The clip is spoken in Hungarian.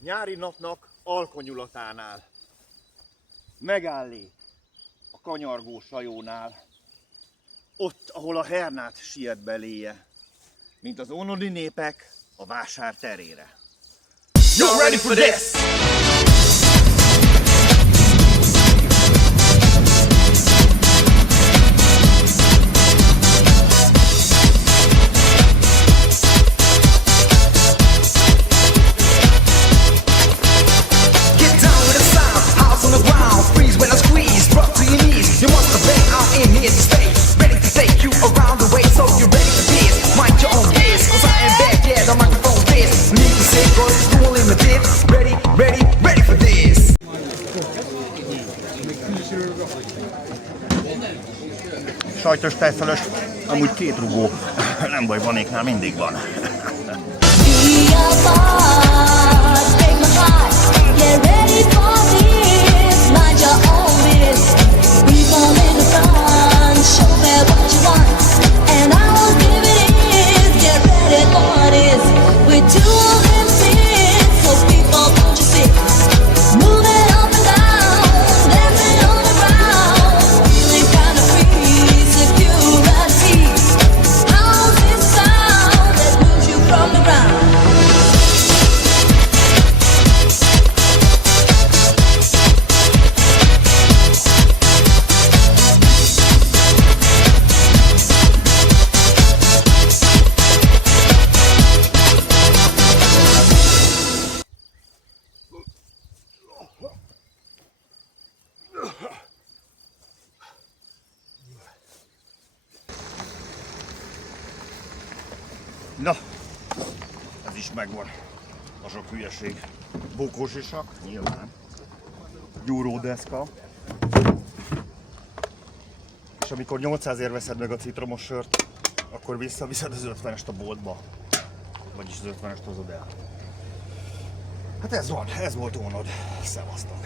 Nyári napnak alkonyulatánál. Megállé a kanyargó sajónál. Ott, ahol a hernát siet beléje, mint az onodi népek a vásár terére. You're ready for this! Sajtos tejfölös, amúgy 2 rugó. Nem baj, Vanéknál mindig van. Na, ez is megvan. A sok hülyeség. Bokós isak, nyilván. Gyúródeszka. És amikor 800-ért veszed meg a citromos sört, akkor visszaviszed az 50-est a boltba. Vagyis az 50-est hozod el. Hát ez van, ez volt Ónod. Szevasztok!